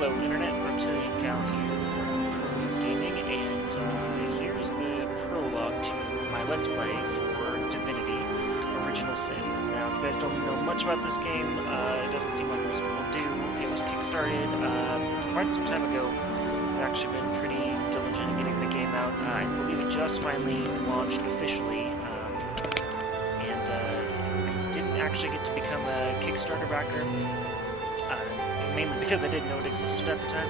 Hello Internet, Reptilian Cow here from Prologue Gaming, and here's the prologue to my Let's Play for Divinity, Original Sin. Now, if you guys don't know much about this game, it doesn't seem like most people do. It was kickstarted quite some time ago. I've actually been pretty diligent in getting the game out. I believe it just finally launched officially, and I didn't actually get to become a Kickstarter backer. Mainly because I didn't know it existed at the time.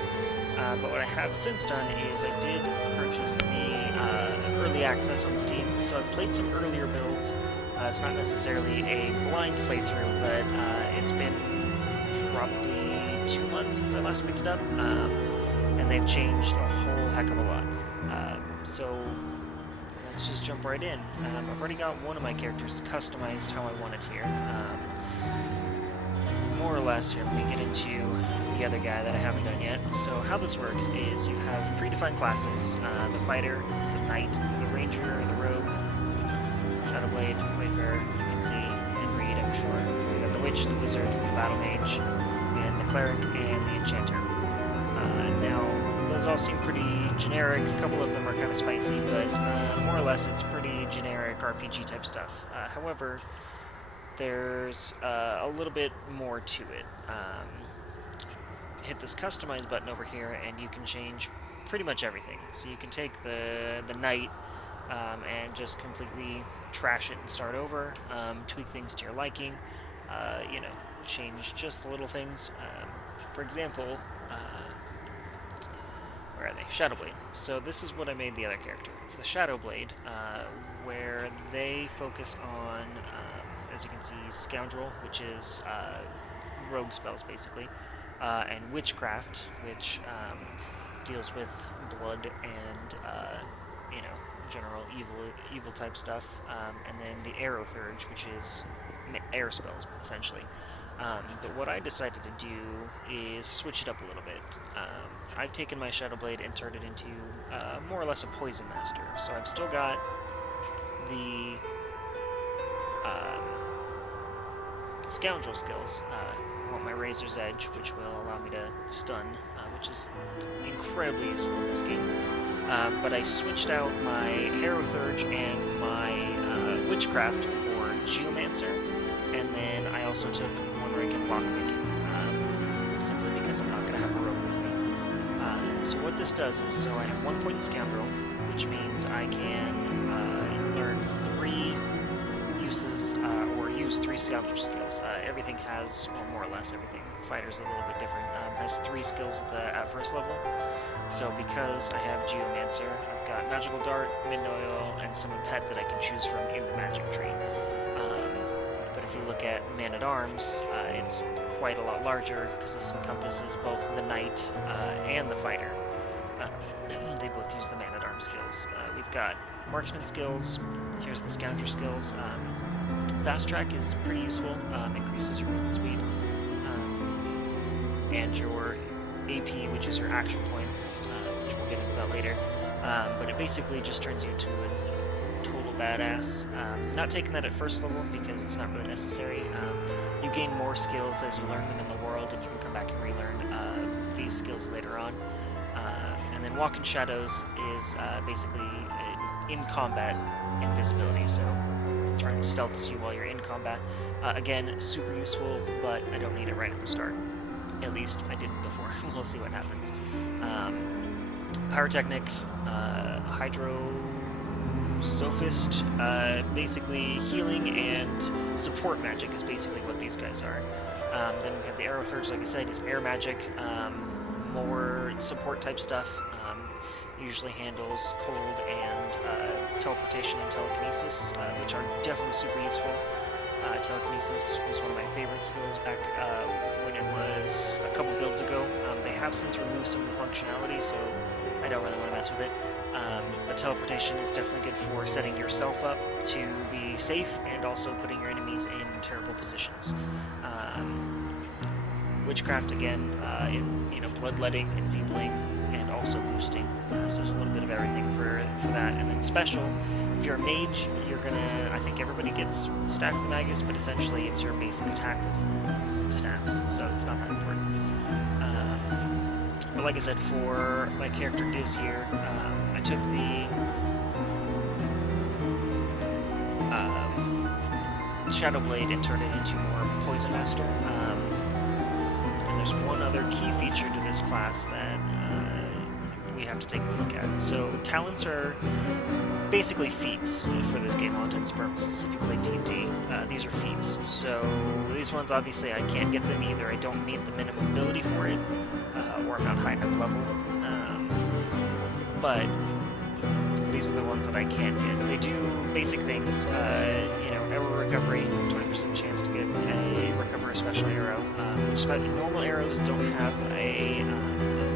But what I have since done is I did purchase the early access on Steam, so I've played some earlier builds. It's not necessarily a blind playthrough, but it's been probably 2 months since I last picked it up, and they've changed a whole heck of a lot. So let's just jump right in. I've already got one of my characters customized how I want it here. More or less here, let me get into the other guy that I haven't done yet. So how this works is you have predefined classes, the fighter, the knight, the ranger, the rogue, shadowblade, wayfarer, you can see and read, I'm sure. You got the witch, the wizard, the battle mage, and the cleric, and the enchanter. Now, those all seem pretty generic. A couple of them are kind of spicy, but more or less it's pretty generic RPG type stuff. However, there's a little bit more to it. Hit this customize button over here and you can change pretty much everything. So you can take the knight and just completely trash it and start over, tweak things to your liking, you know, change just the little things. For example, where are they? Shadowblade. So this is what I made the other character. It's the Shadowblade, where they focus on as you can see, Scoundrel, which is rogue spells, basically, and Witchcraft, which deals with blood and, you know, general evil type stuff, and then the Arrow Thurge, which is air spells, essentially. But what I decided to do is switch it up a little bit. I've taken my Shadowblade and turned it into more or less a Poison Master. So I've still got the Scoundrel skills. I want my Razor's Edge, which will allow me to stun, which is incredibly useful in this game. But I switched out my Arrow Thurge and my Witchcraft for Geomancer, and then I also took 1 rank in Lockpicking, simply because I'm not going to have a rogue with me. So what this does is, so I have 1 point in Scoundrel, which means I can learn 3 uses, or use 3 Scoundrel skills. Everything has, or more or less everything, Fighter's a little bit different, has 3 skills at first level. So because I have Geomancer, I've got Magical Dart, Midnight Oil, and Summon Pet that I can choose from in the Magic Tree. But if you look at Man-at-Arms, it's quite a lot larger, because this encompasses both the Knight and the Fighter. They both use the Man-at-Arms skills. We've got Marksman skills, here's the Scoundrel skills. Fast Track is pretty useful, increases your movement speed, and your AP, which is your action points, which we'll get into that later. But it basically just turns you into a total badass. Not taking that at first level because it's not really necessary. You gain more skills as you learn them in the world, and you can come back and relearn these skills later on. And then Walk in Shadows is basically in combat invisibility, so trying to stealth you while you're in combat. Again, super useful, but I don't need it right at the start. At least I didn't before. We'll see what happens. Pyrotechnic, Hydro Sophist, basically healing and support magic is basically what these guys are. Then we have the Arrow Thurge, like I said, is air magic, more support type stuff. Usually handles cold and teleportation and telekinesis, which are definitely super useful. Telekinesis was one of my favorite skills back when it was a couple builds ago. They have since removed some of the functionality, so I don't really want to mess with it. But teleportation is definitely good for setting yourself up to be safe and also putting your enemies in terrible positions. Witchcraft, again, in, you know, bloodletting, enfeebling, and also boosting. So there's a little bit of everything for that. And then special, if you're a mage, you're gonna, I think everybody gets Staff of the Magus, but essentially it's your basic attack with staffs, so it's not that important. But like I said, for my character Diz here, I took the Shadow Blade and turned it into more of a Poison Master. And there's one other key feature to this class that we have to take a look at. So talents are basically feats for this game, all intents and purposes. If you play D&D, these are feats. So these ones, obviously, I can't get them either. I don't meet the minimum ability for it, or I'm not high enough level. But these are the ones that I can get. They do basic things, you know, arrow recovery, 20% chance to get a recover a special arrow, which normal arrows don't have a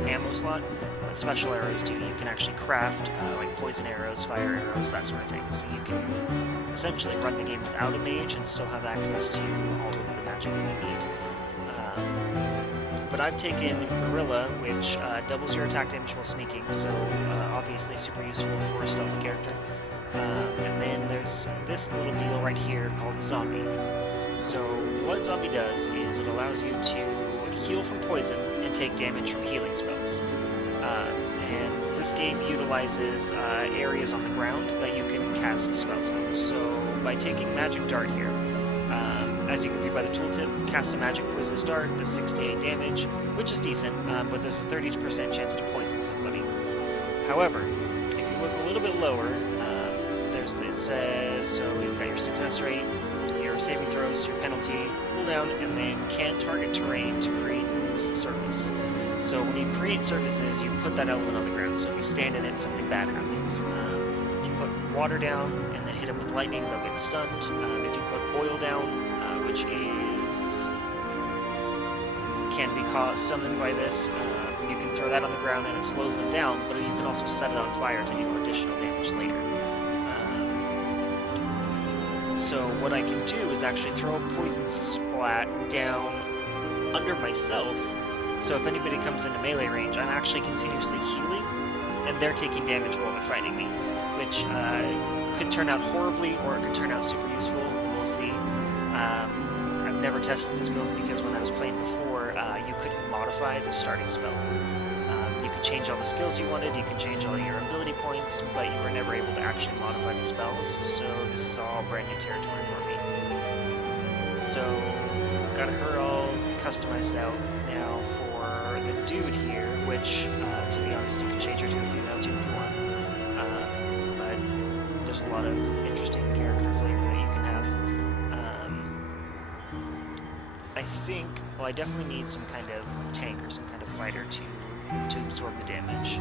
ammo slot, but special arrows do. You can actually craft like poison arrows, fire arrows, that sort of thing. So you can essentially run the game without a mage and still have access to all of the magic that you need. But I've taken Gorilla, which doubles your attack damage while sneaking, so obviously super useful for a stealthy character. And then there's this little deal right here called Zombie. So what Zombie does is it allows you to heal from poison and take damage from healing spells. And this game utilizes areas on the ground that you can cast spells on. So by taking Magic Dart here, as you can read by the tooltip, cast a magic poisonous dart, does 6 to 8 damage, which is decent, but there's a 30% chance to poison somebody. However, if you look a little bit lower, it says, so you've got your success rate, your saving throws, your penalty, cooldown, and then can target terrain to create and lose a surface. So when you create surfaces, you put that element on the ground, so if you stand in it, something bad happens. If you put water down and then hit them with lightning, they'll get stunned. If you put oil down, which can be summoned by this, you can throw that on the ground and it slows them down, but you can also set it on fire to deal additional damage later. So what I can do is actually throw a poison splat down under myself, so if anybody comes into melee range, I'm actually continuously healing, and they're taking damage while they're fighting me, which could turn out horribly, or it could turn out super useful. We'll see. I've never tested this build because when I was playing before, you couldn't modify the starting spells. You could change all the skills you wanted, you can change all your ability points, but you were never able to actually modify the spells, so this is all brand new territory for me. So, got her all customized out now for the dude here, which, to be honest, you can change her to a female too if you want. But there's a lot of interesting character flavor that you can have. I think, well, I definitely need some kind of tank or some kind of fighter to absorb the damage.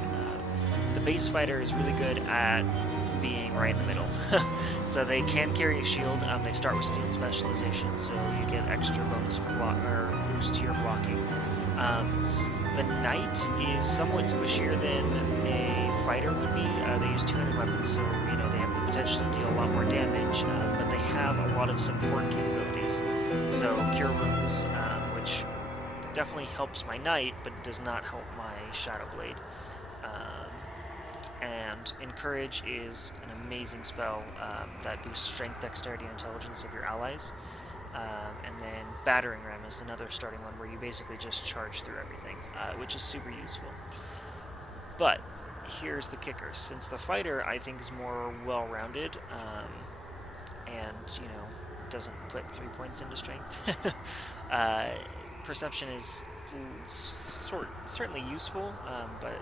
The base fighter is really good at being right in the middle. So they can carry a shield. They start with steel specialization, so you get extra bonus for boost to your blocking. The knight is somewhat squishier than a fighter would be. They use 200 weapons, so you know they have the potential to deal a lot more damage, but they have a lot of support capabilities. So cure wounds, which definitely helps my knight, but it does not help my Shadow Blade. And Encourage is an amazing spell that boosts strength, dexterity, and intelligence of your allies. And then Battering Ram is another starting one where you basically just charge through everything, which is super useful. But here's the kicker. Since the fighter, I think, is more well-rounded, and, you know, doesn't put 3 points into strength, Perception is certainly useful, but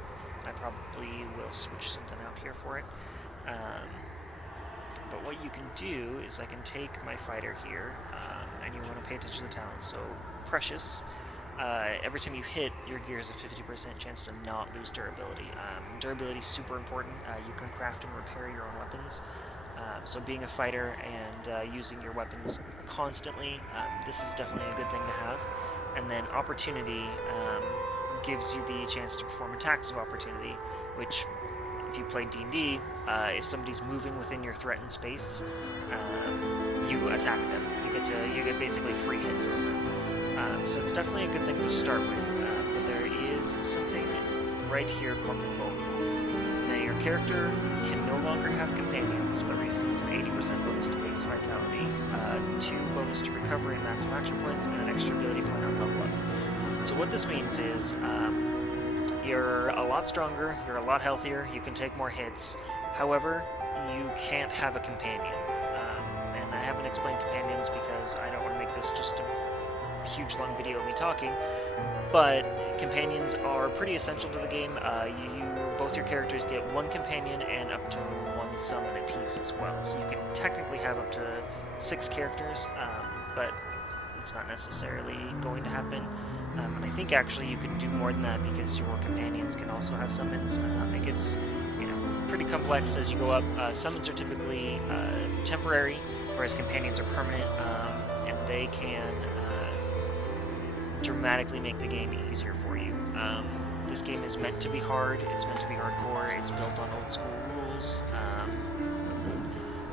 I probably will switch something out here for it. But what you can do is I can take my fighter here, and you want to pay attention to the talents. So Precious, every time you hit, your gear has a 50% chance to not lose durability. Durability is super important. You can craft and repair your own weapons. So being a fighter and using your weapons constantly, this is definitely a good thing to have. And then Opportunity gives you the chance to perform attacks of opportunity, which, if you play D&D, if somebody's moving within your threatened space, you attack them. You get basically free hits on them. So it's definitely a good thing to start with. But there is something right here called the Lone Wolf. Now your character can no longer have companions, but receives an 80% bonus to base vitality, 2 bonus to recovery and maximum action points, and an extra ability point on level up. So what this means is, you You're a lot stronger, you're a lot healthier, you can take more hits. However, you can't have a companion. And I haven't explained companions because I don't want to make this just a huge long video of me talking, but companions are pretty essential to the game. Both your characters get one companion and up to one summon apiece as well. So you can technically have up to 6 characters, but it's not necessarily going to happen. I think actually you can do more than that because your companions can also have summons. It gets, pretty complex as you go up. Summons are typically temporary, whereas companions are permanent, and they can dramatically make the game easier for you. This game is meant to be hard, it's meant to be hardcore, it's built on old school rules.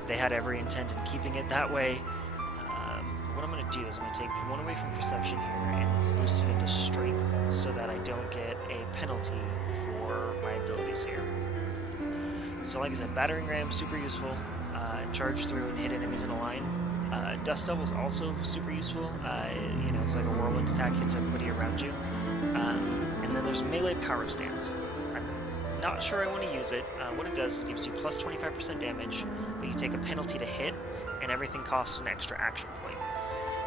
They had every intent in keeping it that way. What I'm going to do is I'm going to take 1 away from perception here and boost it into strength so that I don't get a penalty for my abilities here. So like I said, battering ram, super useful. Charge through and hit enemies in a line. Dust Devil is also super useful. It's like a whirlwind attack, hits everybody around you. And then there's melee power stance. I'm not sure I want to use it. What it does is it gives you plus 25% damage, but you take a penalty to hit, and everything costs an extra action point.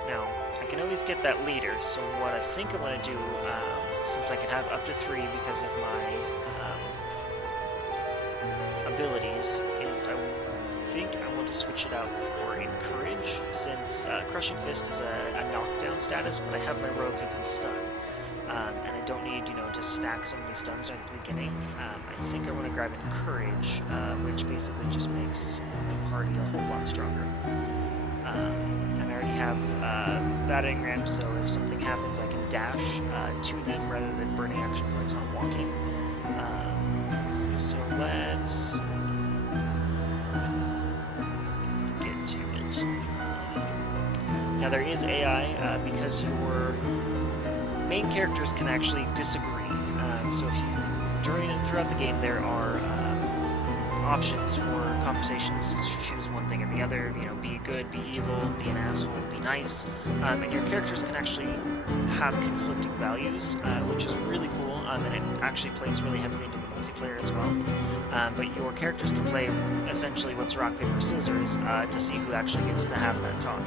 Now, I can always get that leader, so what I think I want to do, since I can have up to 3 because of my abilities, is I think I want to switch it out for Encourage, since Crushing Fist is a knockdown status, but I have my rogue who can stun. And I don't need, to stack so many stuns at the beginning. I think I want to grab Encourage, which basically just makes the party a whole lot stronger. And I already have battering ram, so if something happens, I can dash to them rather than burning action points on walking. So let's get to it. Now there is AI, because your main characters can actually disagree. So if you, during and throughout the game, there are options for conversations to choose one thing or the other, be good, be evil, be an asshole, be nice, and your characters can actually have conflicting values, which is really cool, and it actually plays really heavily into the multiplayer as well. But your characters can play essentially what's rock, paper, scissors to see who actually gets to have that talk.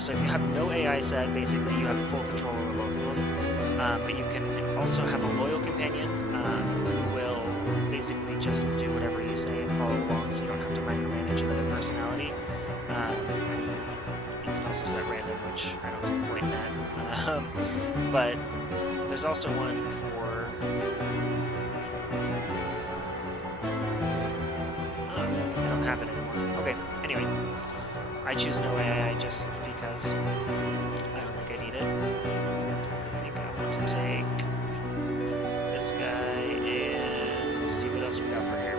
So if you have no AI set, basically you have full control over both of them, but you can also have a loyal companion who will basically just do whatever you say and follow along, so you don't have to micromanage another personality. You can also set random, which I don't see the point in that. But there's also one for... I don't have it anymore. Okay, anyway. I choose no AI just because I don't think I need it. I think I want to take this guy and see what else we got for here.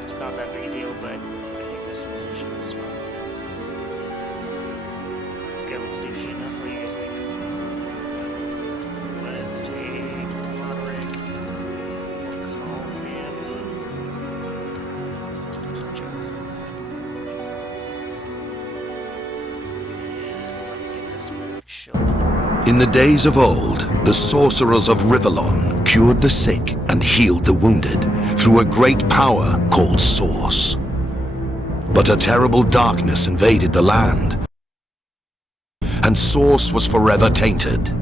It's not that big a deal, but I think customization is fun. This guy looks douchey enough. What do you guys think? Let's take Roderick. We'll call him Joe. And let's get this show. In the days of old, the sorcerers of Rivellon cured the sick and healed the wounded through a great power called Source. But a terrible darkness invaded the land, and Source was forever tainted.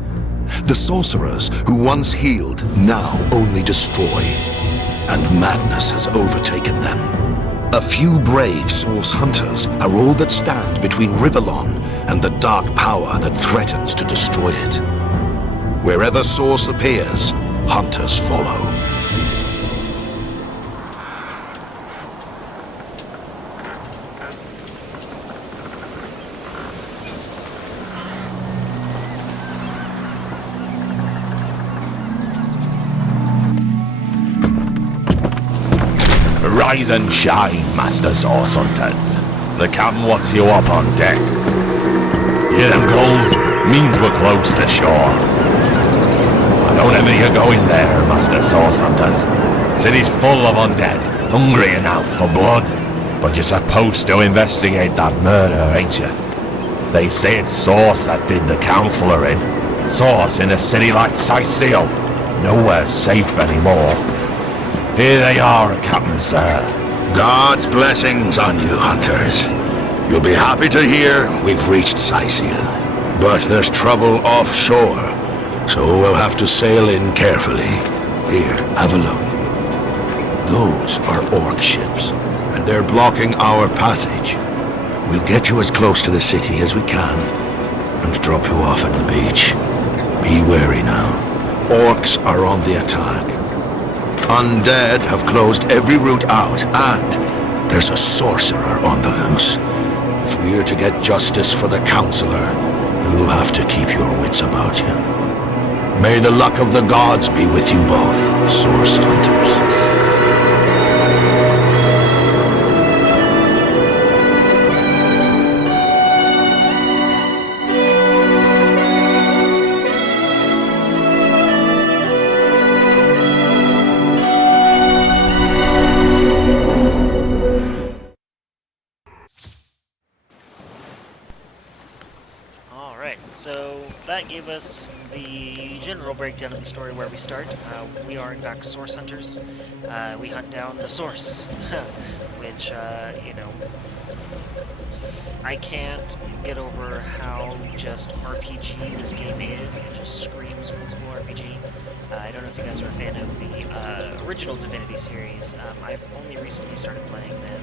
The sorcerers who once healed now only destroy, and madness has overtaken them. A few brave Source hunters are all that stand between Rivellon and the dark power that threatens to destroy it. Wherever Source appears, hunters follow. Rise and shine, Master Source Hunters. The captain wants you up on deck. Hear them gulls? Means we're close to shore. I don't envy you going there, Master Source Hunters. City's full of undead, hungry and out for blood. But you're supposed to investigate that murder, ain't you? They say it's Source that did the Counselor in. Source in a city like Sicil. Nowhere's safe anymore. Here they are, Captain Sir. God's blessings on you, hunters. You'll be happy to hear we've reached Sicil. But there's trouble offshore, so we'll have to sail in carefully. Here, have a look. Those are orc ships, and they're blocking our passage. We'll get you as close to the city as we can, and drop you off at the beach. Be wary now. Orcs are on the attack. Undead have closed every route out, and there's a sorcerer on the loose. If we're to get justice for the Counselor, you'll have to keep your wits about you. May the luck of the gods be with you both, Source Hunters. So that gave us the general breakdown of the story where we start. We are in fact source hunters. We hunt down the source, which, you know, I can't get over how just RPG this game is. It just screams old school RPG. I don't know if you guys are a fan of the original Divinity series. I've only recently started playing them.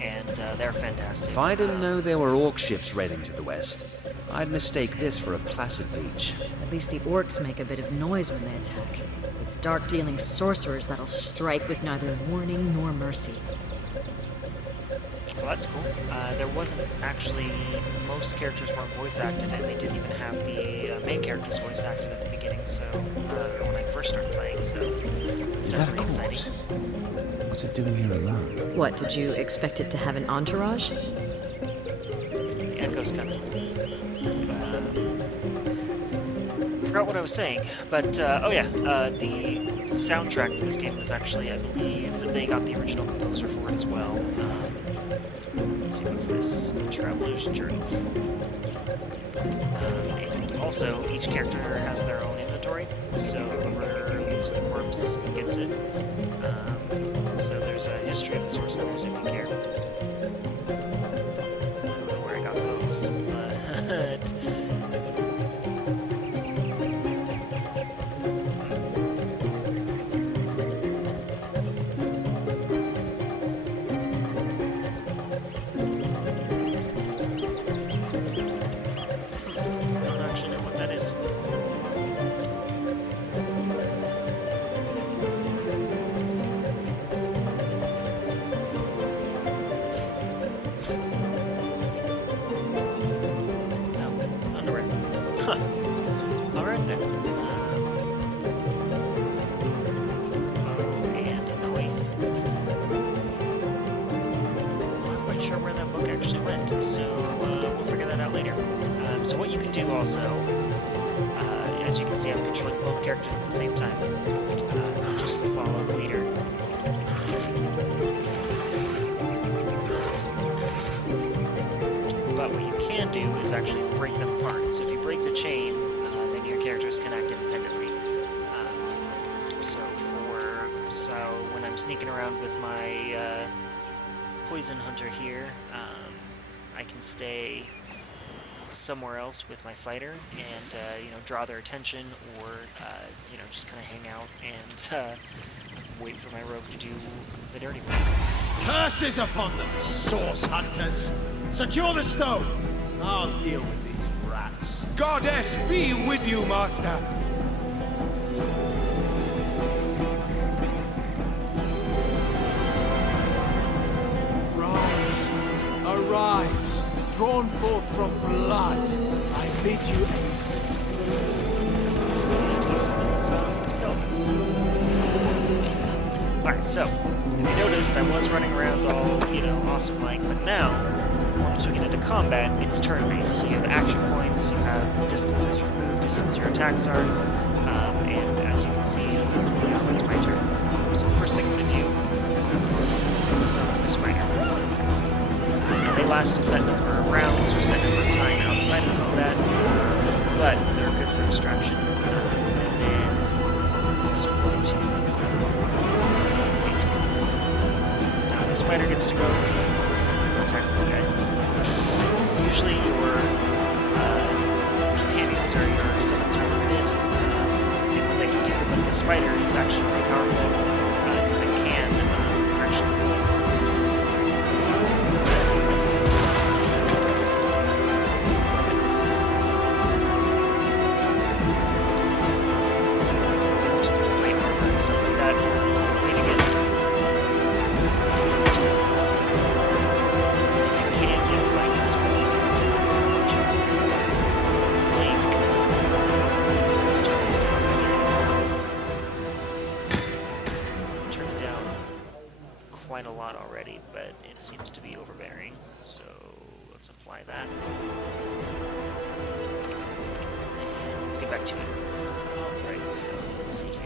And they're fantastic. If I didn't know there were orc ships raiding to the west, I'd mistake this for a placid beach. At least the orcs make a bit of noise when they attack. It's dark-dealing sorcerers that'll strike with neither warning nor mercy. Well, that's cool. There wasn't actually... Most characters weren't voice acted, and they didn't even have the main characters voice acted at the beginning, so... when I first started playing, so... It's Is that a definitely corpse? exciting. What's it doing here alone? What, did you expect it to have an entourage? The echo's kind of cool. Forgot what I was saying, but oh yeah, the soundtrack for this game was actually, I believe, they got the original composer for it as well. Let's see, what's this? Traveler's Journal. And also, each character has their own inventory, so whoever leaves the corpse gets it. So there's a history of the source hunters if you care. I don't know where I got those, but... I don't actually know what that is. Alright then. And a knife. I'm not quite sure where that book actually went, so we'll figure that out later. So what you can do also, as you can see, I'm controlling both characters at the same time, not just follow the leader. But what you can do is actually break them apart. So if you break the chain, then your characters can act independently. So when I'm sneaking around with my poison hunter here, I can stay somewhere else with my fighter and you know, draw their attention, or you know, just kind of hang out and wait for my rogue to do the dirty work. Curses upon them, source hunters! Secure the stone! I'll deal with these rats. Goddess be with you, Master! Rise, arise, drawn forth from blood, I bid you aid. And he summons some skeletons. Alright, so, if you noticed, I was running around all, you know, awesome-like, but now, once we get into combat, it's turn-based. So you have action points, you have distances you can move, distance your attacks are, and as you can see, now it's my turn. So first thing I'm going to do is I'm going to summon my spider. Now they last a set number of rounds or a set number of time outside of combat, but they're good for distraction. spider gets to go attack this guy. Usually your companions or your summons are limited in what they can do, but the spider is actually pretty powerful because it can actually poison. Plate armor and stuff like that. Way to get. You can get flank as well as it's a flank. Turn it down quite a lot already, but it seems to be overbearing. So let's apply that. And let's get back to it. Alright, so let's see here.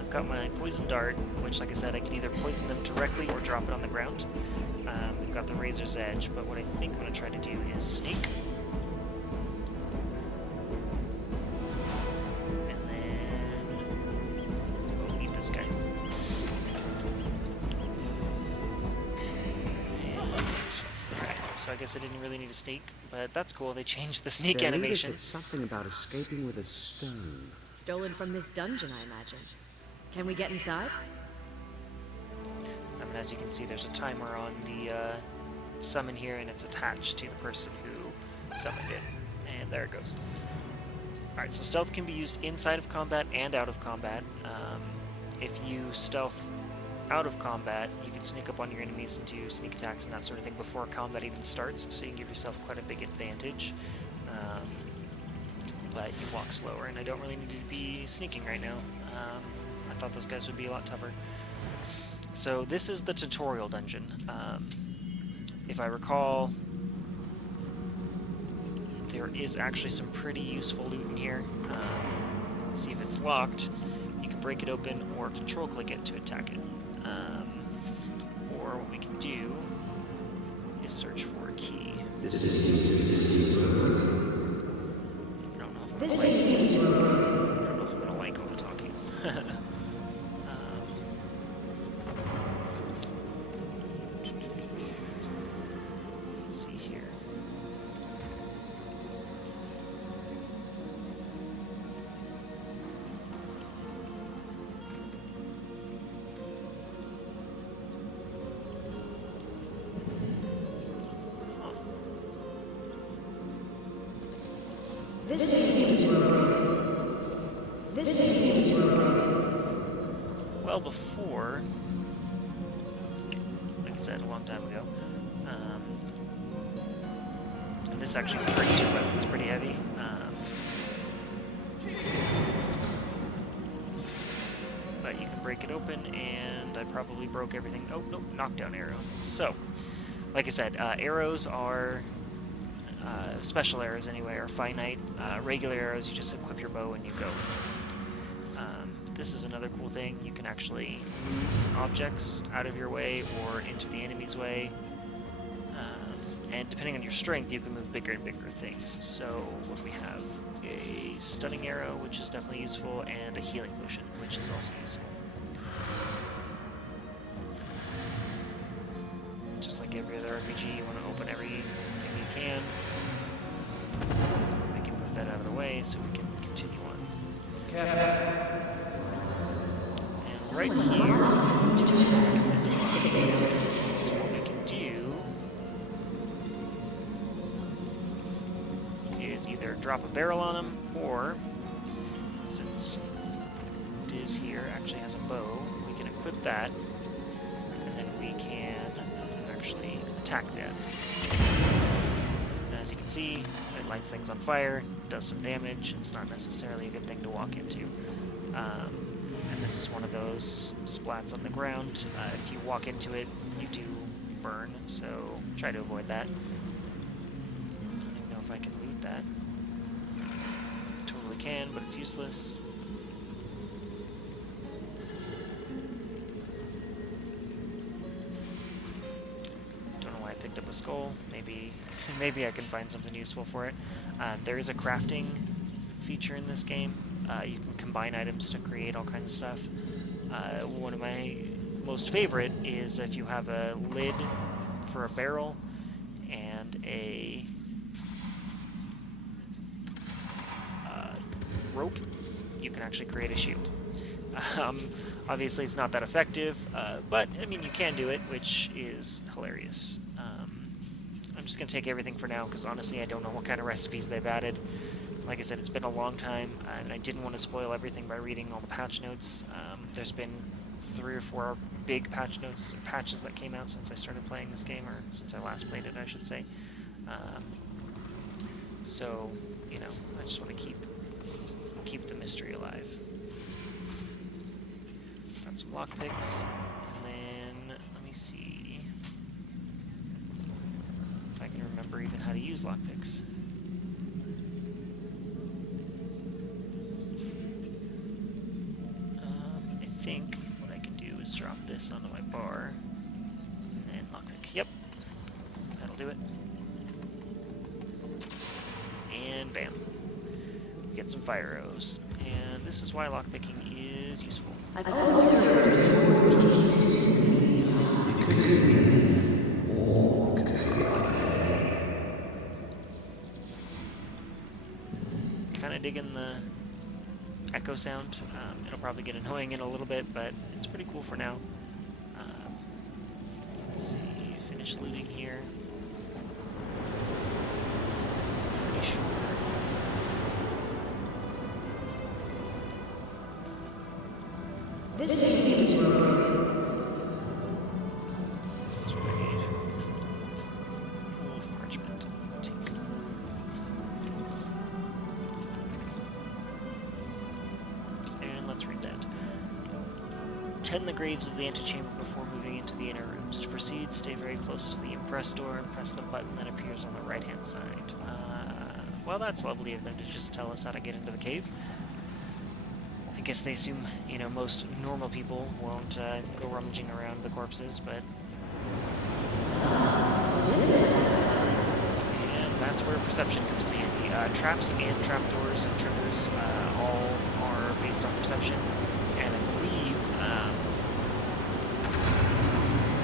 I've got my poison dart, which, like I said, I can either poison them directly or drop it on the ground. We've got the razor's edge, but what I think I'm going to try to do is sneak. And then we'll eat this guy. Alright, so I guess I didn't really need to sneak, but that's cool. They changed the sneak Their leader animation. said something about escaping with a stone. Stolen from this dungeon, I imagine. Can we get inside? I mean, as you can see, there's a timer on the summon here, and it's attached to the person who summoned it. And there it goes. Alright, so stealth can be used inside of combat and out of combat. If you stealth out of combat, you can sneak up on your enemies and do sneak attacks and that sort of thing before combat even starts, so you can give yourself quite a big advantage. But you walk slower, and I don't really need to be sneaking right now. I thought those guys would be a lot tougher. So this is the tutorial dungeon. If I recall, there is actually some pretty useful loot in here. See if it's locked. You can break it open or control click it to attack it. Or what we can do is search for a key. I don't know if I'm gonna like all the talking. Let's see here. Well, before, like I said a long time ago, and this actually breaks your weapon, it's pretty heavy. But you can break it open, and I probably broke everything. Oh, nope, knockdown arrow. So, like I said, arrows are, special arrows anyway, are finite. Regular arrows, you just equip your bow and you go. This is another cool thing. You can actually move objects out of your way or into the enemy's way. And depending on your strength, you can move bigger and bigger things. So what we have, a stunning arrow, which is definitely useful, and a healing potion, which is also useful. Just like every other RPG, you want to open everything you can. We can move that out of the way so we can continue on. And right here, so what we can do is either drop a barrel on him, or since Diz here actually has a bow, we can equip that, and then we can actually attack that. And as you can see, it lights things on fire, does some damage. It's not necessarily a good thing to walk into. And this is one of those splats on the ground. If you walk into it, you do burn, so try to avoid that. I don't even know if I can loot that. Totally can, but it's useless. Don't know why I picked up a skull. Maybe I can find something useful for it. There is a crafting feature in this game. You can combine items to create all kinds of stuff. One of my most favorite is if you have a lid for a barrel and a rope, you can actually create a shield. Obviously, it's not that effective, but, I mean, you can do it, which is hilarious. I'm just going to take everything for now, because honestly, I don't know what kind of recipes they've added. Like I said, it's been a long time, and I didn't want to spoil everything by reading all the patch notes. There's been 3 or 4 big patches that came out since I started playing this game, or since I last played it, I should say. So, you know, I just want to keep the mystery alive. Got some lockpicks, and then let me see if I can remember even how to use lockpicks. I think what I can do is drop this onto my bar, and then lockpick. Yep, that'll do it. And bam. Get some fire arrows. And this is why lockpicking is useful. I've always heard Kind of digging the echo sound. It'll probably get annoying in a little bit, but it's pretty cool for now. Let's see, finish looting here. Pretty sure. This is what I need. Old parchment. Take. And let's read that. Tend the graves of the antechamber before moving into the inner rooms. To proceed, stay very close to the impress door and press the button that appears on the right-hand side. Well, that's lovely of them to just tell us how to get into the cave. I guess they assume, you know, most normal people won't go rummaging around the corpses, but... And that's where perception comes in handy. Traps and trapdoors and triggers all are based on perception, and I believe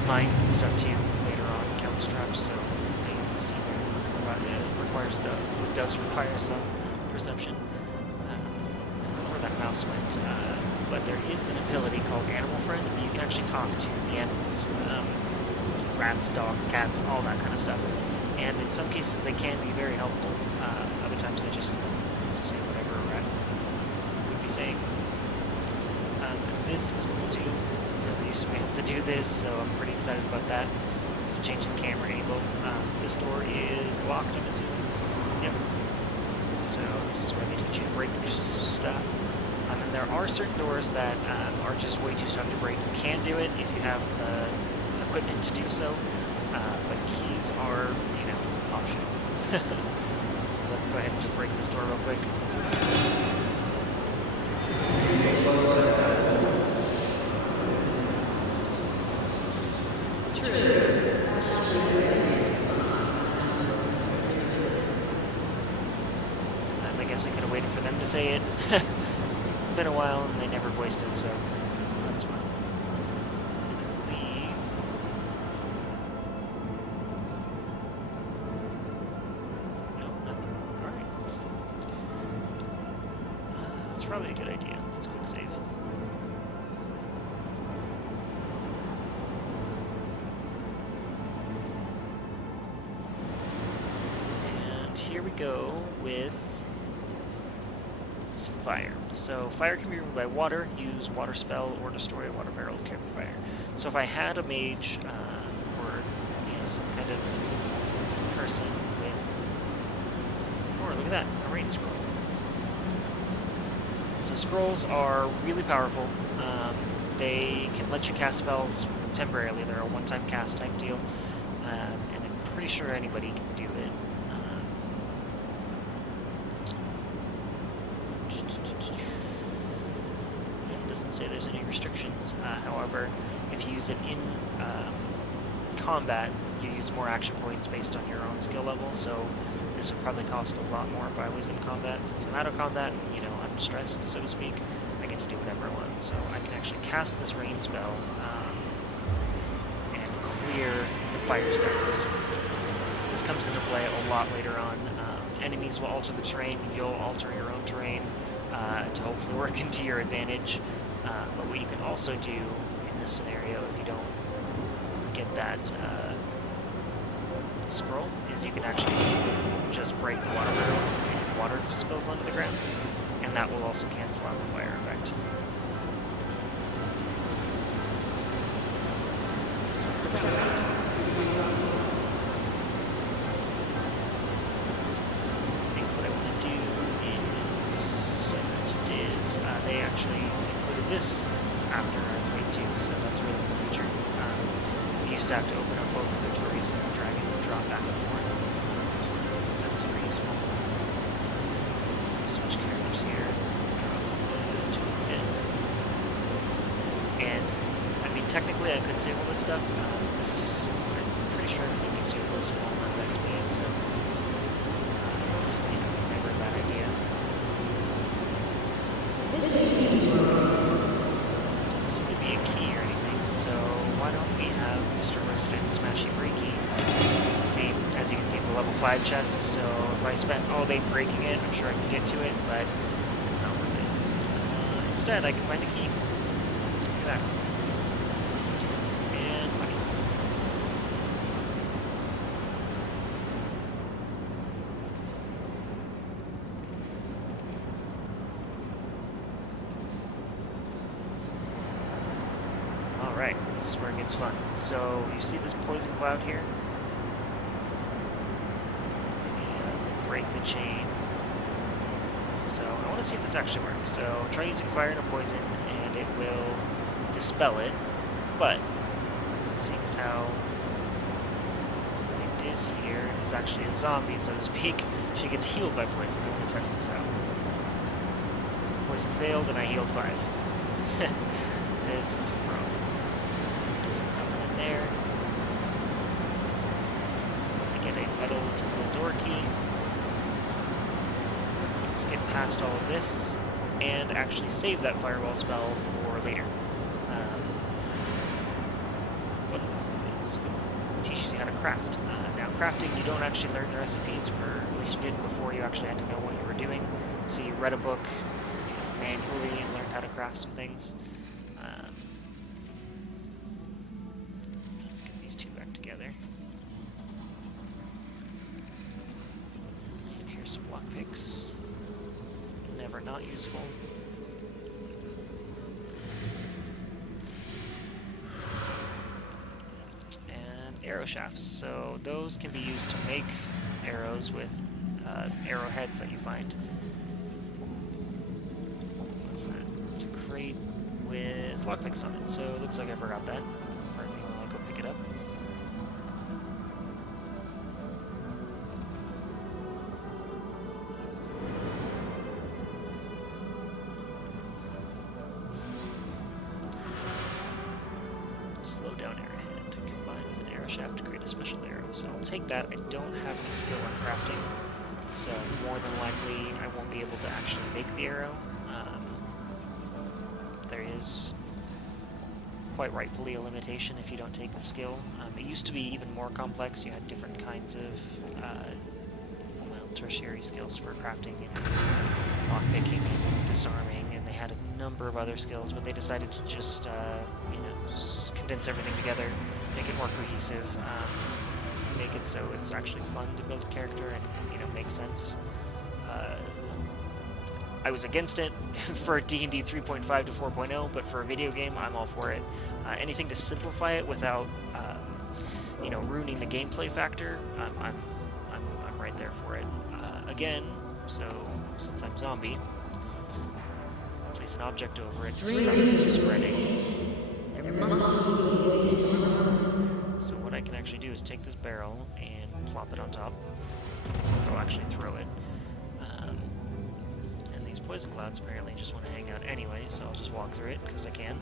mines and stuff too later on count as traps, so they seem does require some perception. That mouse went, but there is an ability called Animal Friend, and you can actually talk to the animals, rats, dogs, cats, all that kind of stuff. And in some cases they can be very helpful, other times they just say whatever a rat would be saying. And this is cool too. Never used to be able to do this, so I'm pretty excited about that. You can change the camera angle. This door is locked, I'm assuming. Yep. So this is where they teach you to break stuff. And there are certain doors that are just way too tough to break. You can do it if you have the equipment to do so, but keys are, you know, optional. So let's go ahead and just break this door real quick. And I guess I could have waited for them to say it. It's been a while and they never voiced it, so that's fine. I believe... No, nothing. Alright. That's probably a good idea. Let's quick save. And here we go with some fire. So fire can be removed by water, use water spell, or destroy a water barrel to trigger fire. So if I had a mage, or you know, some kind of person with, or look at that, a rain scroll. So scrolls are really powerful. They can let you cast spells temporarily. They're a one-time cast type deal, and I'm pretty sure anybody can do it. It doesn't say there's any restrictions. However, if you use it in combat, you use more action points based on your own skill level, so this would probably cost a lot more if I was in combat. Since I'm out of combat, you know, I'm stressed, so to speak, I get to do whatever I want. So I can actually cast this rain spell clear the fire stance. This comes into play a lot later on. Enemies will alter the terrain, you'll alter your own terrain to hopefully work into your advantage. But what you can also do in this scenario, if you don't get that scroll, is you can actually just break the water barrels and water spills onto the ground, and that will also cancel out the fire effect. They actually included this after I played 2, so that's a really cool feature. You used to have to open up both inventories and drag and drop back and forth. So that's super useful. Switch characters here. Drop the toolkit. And, I mean, technically I could save all this stuff. This is, I'm pretty sure everything gives you a really small amount of XP, so it's, you know, never a bad idea. Doesn't seem to be a key or anything, so why don't we have Mr. Resident Smashy Breaky? See, as you can see, it's a level 5 chest, so if I spent all day breaking it, I'm sure I can get to it, but it's not worth it. Instead, I can find a key. Look at that. And money. Alright, this is where it gets fun. So, you see this poison cloud here? Break the chain. So, I want to see if this actually works. So, try using fire and a poison, and it will dispel it. But, seeing as how it is here is actually a zombie, so to speak, she gets healed by poison. I want to test this out. Poison failed, and I healed 5. This is super awesome. There's nothing in there. I get a metal typical door key. Skip past all of this and actually save that fireball spell for later. Fun with is it teaches you how to craft. Now, crafting, you don't actually learn the recipes for, at least you didn't before. You actually had to know what you were doing. So you read a book manually and learned how to craft some things. Let's get these two back together. And here's some lockpicks. Never not useful. And arrow shafts. So those can be used to make arrows with arrowheads that you find. What's that? It's a crate with lockpicks on it. So it looks like I forgot that. Pardon me while I go pick it up. Slow down arrowhead combined with an arrow shaft to create a special arrow. So I'll take that. I don't have any skill on crafting, so more than likely I won't be able to actually make the arrow. There is quite rightfully a limitation if you don't take the skill. It used to be even more complex. You had different kinds of tertiary skills for crafting and lockpicking and disarming, and they had a number of other skills, but they decided to just condense everything together, make it more cohesive, make it so it's actually fun to build a character and make sense. I was against it for D&D 3.5 to 4.0, but for a video game, I'm all for it. Anything to simplify it without, ruining the gameplay factor, I'm right there for it. Again, so since I'm zombie, place an object over it to stop spreading. So what I can actually do is take this barrel and plop it on top. I'll actually throw it. And these poison clouds apparently just want to hang out anyway, so I'll just walk through it because I can.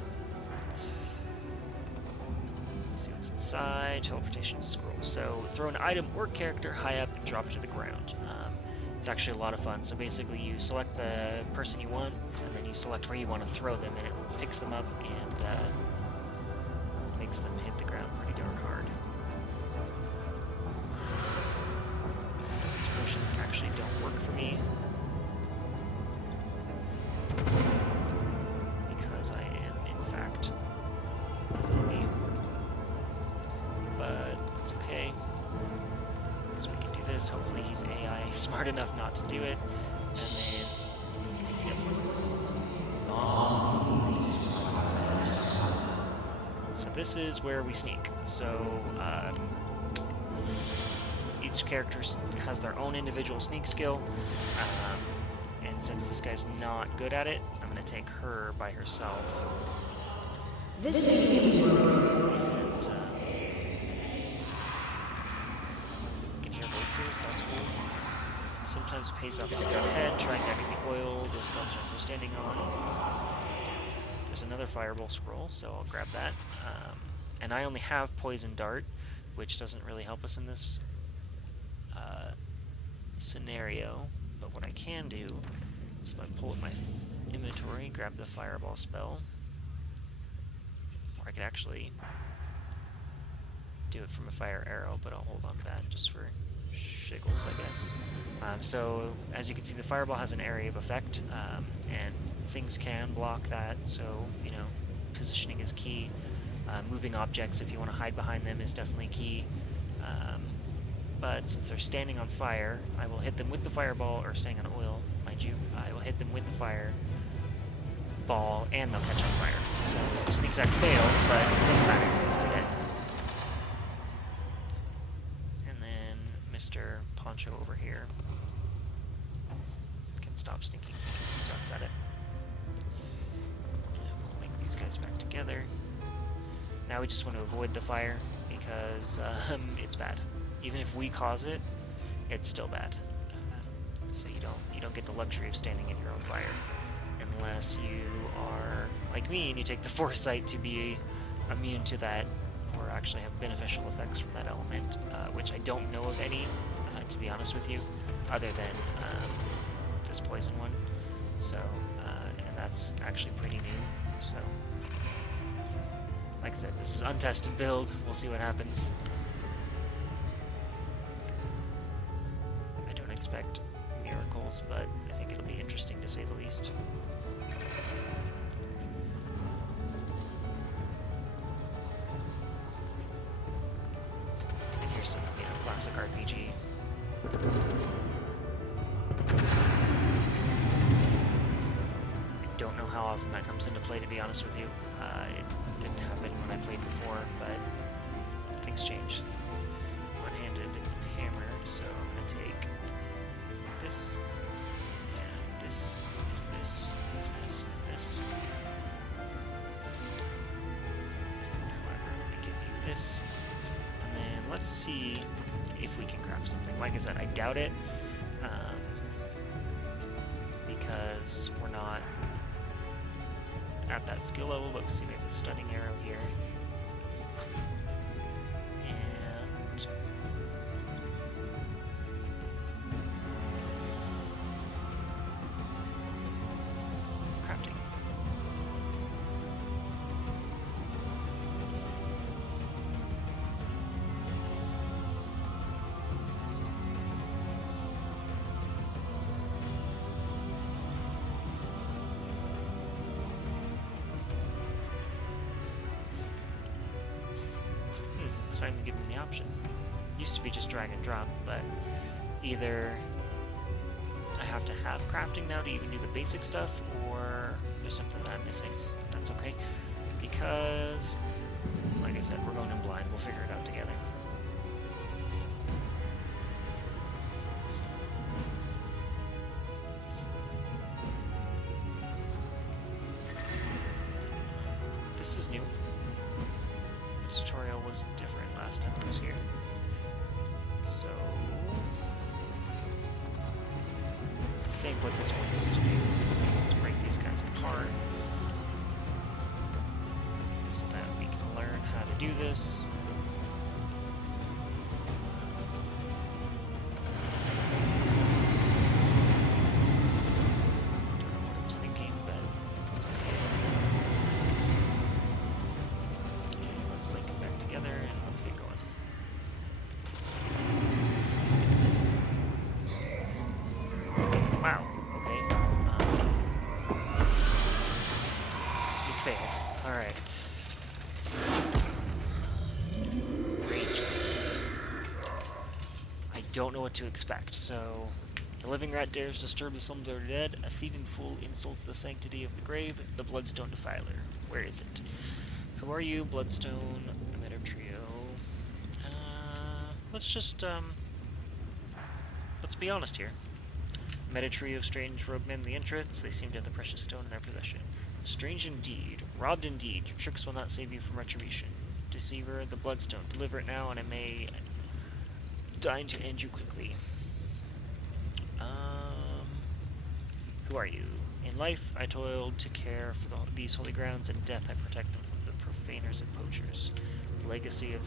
See what's inside. Teleportation scroll. So throw an item or character high up and drop it to the ground. It's actually a lot of fun. So basically you select the person you want, and then you select where you want to throw them, and it picks them up and makes them hit the ground pretty darn hard. potions actually don't work for me. Because I am, in fact, a zombie. But it's okay. Because we can do this. Hopefully he's AI smart enough not to do it. And then... Yep. So this is where we sneak. So, each character has their own individual sneak skill, and since this guy's not good at it, I'm going to take her by herself. And, can hear voices, that's cool. Sometimes we pace off a scout head, trying to get the oil the scouts are standing on. There's another fireball scroll, so I'll grab that. And I only have poison dart, which doesn't really help us in this scenario, but what I can do is if I pull up my inventory, grab the fireball spell, or I could actually do it from a fire arrow, but I'll hold on to that just for shiggles, I guess. So as you can see, the fireball has an area of effect, and things can block that, so you know, positioning is key. Moving objects, if you want to hide behind them, is definitely key. But since they're standing on fire, I will hit them with the fireball, or staying on oil, mind you. I will hit them with the fire ball, and they'll catch on fire. So the sneak attack failed, but it doesn't matter because they're dead. And then Mr. Poncho over here can stop sneaking because he sucks at it. And we'll link these guys back together. Now we just want to avoid the fire because it's bad. Even if we cause it, it's still bad. So you don't get the luxury of standing in your own fire unless you are like me and you take the foresight to be immune to that or actually have beneficial effects from that element, which I don't know of any, to be honest with you, other than this poison one. So, and that's actually pretty new. So, like I said, this is untested build. We'll see what happens. I don't expect miracles, but I think it'll be interesting to say the least. And here's some, you know, classic RPG. I don't know how often that comes into play, to be honest with you. It didn't happen when I played before, but things change. One-handed hammer, so I'm going to take this, and this, and this, and this, and this. However, I'm going to give you this. And then let's see if we can craft something. Like I said, I doubt it, because we're not at that skill level, but we'll see. We have the stunning arrow here. And crafting. It's not even giving me the option. Used to be just drag and drop, but either I have to have crafting now to even do the basic stuff, or there's something that I'm missing. That's okay, because, like I said, we're going in blind. We'll figure it out together. This is new. The tutorial was different last time I was here. So, I think what this wants us to do is break these guys apart so that we can learn how to do this. Don't know what I was thinking, but it's okay. And let's link them back together and let's get going. Wow, okay. Sneak failed. Alright. Rage. I don't know what to expect, so... A living rat dares disturb the slums of the dead. A thieving fool insults the sanctity of the grave. The Bloodstone Defiler. Where is it? Who are you? Bloodstone. Emitter Trio. Let's just, let's be honest here. Met a trio of strange robed men in the entrance. They seem to have the precious stone in their possession. Strange indeed. Robbed indeed. Your tricks will not save you from retribution. Deceiver, the Bloodstone. Deliver it now, and I may deign to end you quickly. Who are you? In life, I toiled to care for these holy grounds, and in death I protect them from the profaners and poachers. The legacy of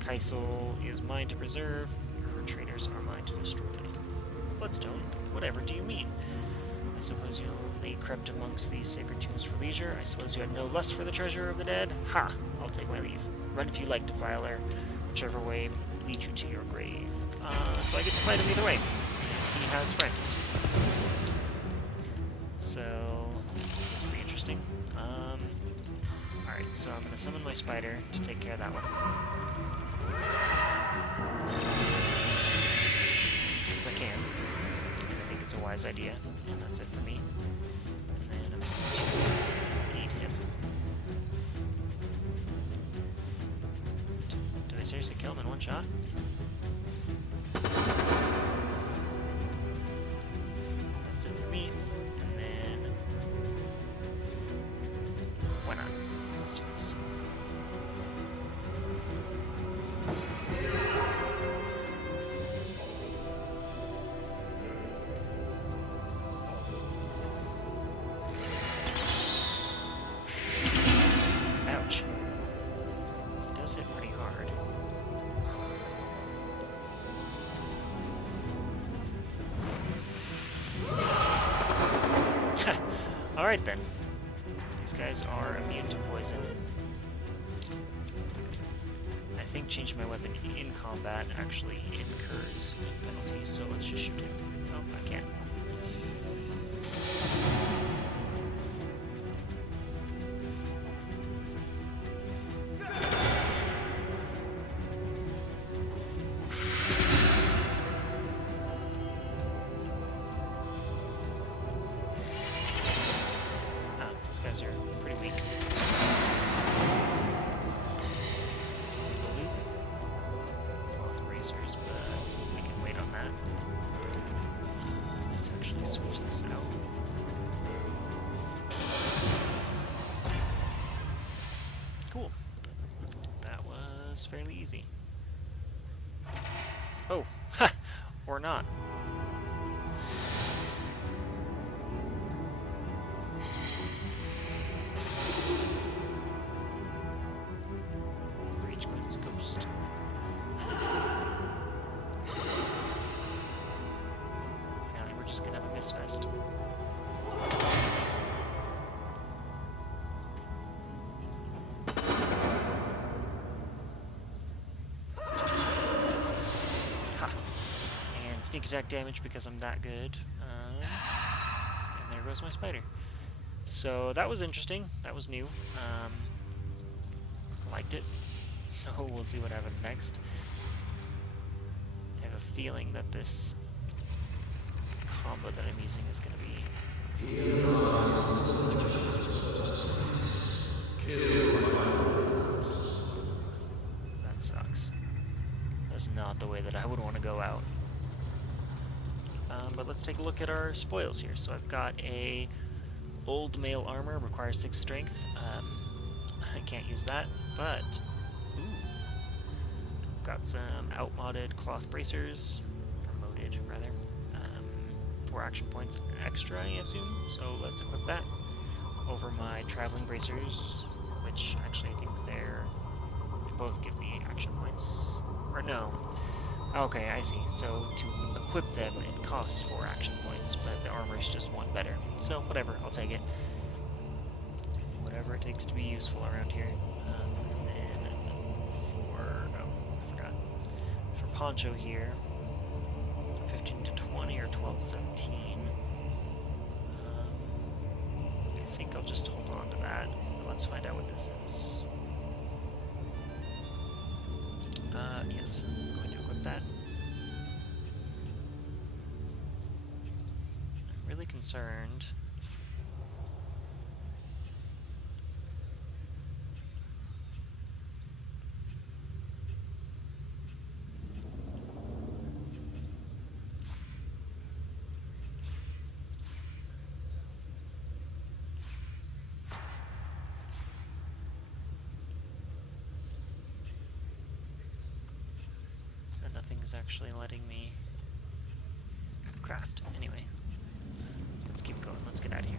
Kaisel is mine to preserve. Her traitors are mine to destroy. Bloodstone? Whatever do you mean? I suppose you only crept amongst these sacred tombs for leisure. I suppose you had no lust for the treasure of the dead? Ha! I'll take my leave. Run if you like, Defiler. Whichever way leads you to your grave. So I get to fight him either way. He has friends. So, this will be interesting. Alright, so I'm going to summon my spider to take care of that one. Because I can. And I think it's a wise idea. And that's it for me. And I'm going to eat him. Did I seriously kill him in one shot? That's it for me. And then... why not? Let's do this. Ouch. He does hit pretty hard. Alright then. These guys are immune to poison. I think changing my weapon in combat actually incurs penalties, so let's just shoot him. Oh, I can't. These guys are pretty weak. Cloth bracers, but we can wait on that. Let's actually switch this out. Cool. That was fairly easy. Oh, ha! Or not. Ghost. Apparently we're just gonna have a misfest. Ha! And sneak attack damage because I'm that good. And there goes my spider. So that was interesting. That was new. Liked it. So we'll see what happens next. I have a feeling that this combo that I'm using is going to be... That sucks. That's not the way that I would want to go out. But let's take a look at our spoils here. So I've got a old male armor, requires 6 strength. I can't use that, but... Got some outmodded cloth bracers, or modded rather, 4 action points extra, I assume, so let's equip that over my traveling bracers, which actually I think they both give me action points, or no, okay, I see, so to equip them it costs 4 action points, but the armor is just 1 better, so whatever, I'll take it. Whatever it takes to be useful around here. Poncho here, 15 to 20 or 12 to 17. think I'll just hold on to that. Let's find out what this is. Yes, I'm going to equip that. I'm really concerned. Nothing's actually letting me craft. Anyway, let's keep going. Let's get out of here.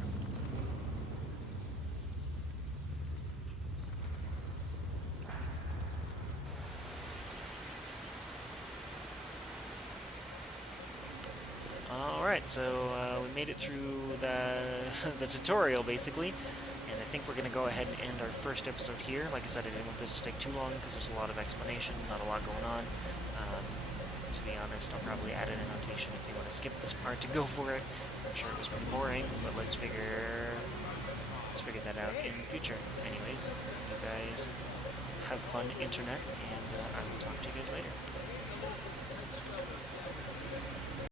Alright, so we made it through the tutorial, basically. And I think we're going to go ahead and end our first episode here. Like I said, I didn't want this to take too long because there's a lot of explanation, not a lot going on. To be honest, I'll probably add an annotation if you want to skip this part to go for it. I'm sure it was pretty boring, but let's figure that out in the future. Anyways, you guys have fun, internet, and I will talk to you guys later.